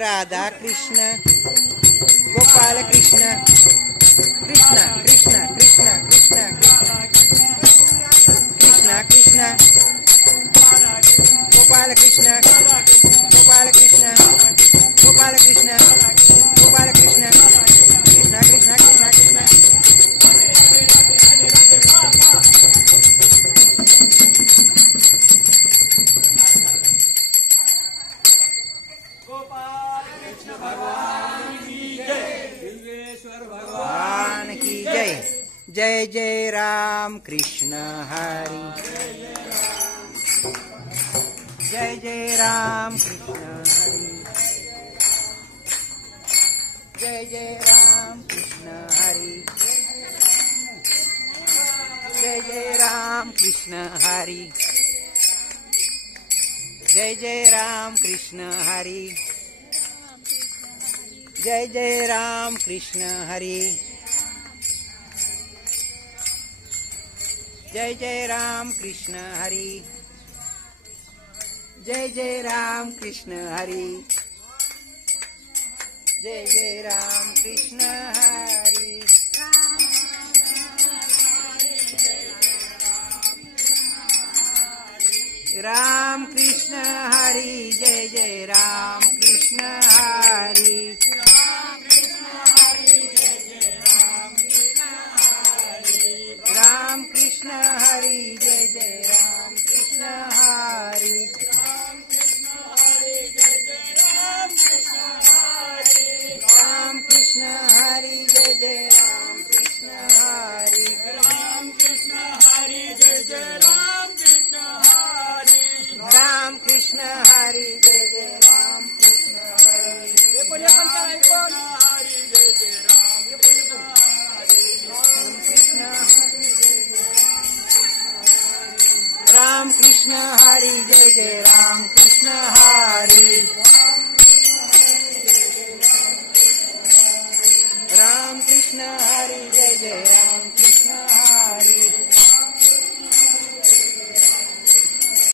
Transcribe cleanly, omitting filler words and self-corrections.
राधा कृष्ण गोपाल कृष्ण कृष्ण कृष्ण कृष्ण कृष्ण कृष्ण कृष्ण गोपाल कृष्ण गोपाल कृष्ण गोपाल कृष्ण गोपाल कृष्ण कृष्ण कृष्ण कृष्ण कृष्ण भगवान की जय। जय जय राम कृष्ण हरि जय जय राम कृष्ण हरि जय जय राम कृष्ण हरि जय जय राम कृष्ण हरि जय जय राम कृष्ण हरि जय जय राम कृष्ण हरि जय जय राम कृष्ण हरि जय जय राम कृष्ण हरि जय जय राम कृष्ण हरि राम कृष्ण हरि जय जय राम कृष्ण हरि राम कृष्ण हरि जय जय राम कृष्ण हरि राम कृष्ण हरि जय जय राम कृष्ण हरि राम कृष्ण हरि जय जय राम कृष्ण हरि राम कृष्ण हरि जय जय राम कृष्ण हरि राम कृष्ण हरि जय जय राम कृष्ण हरि राम कृष्ण हरि जय जय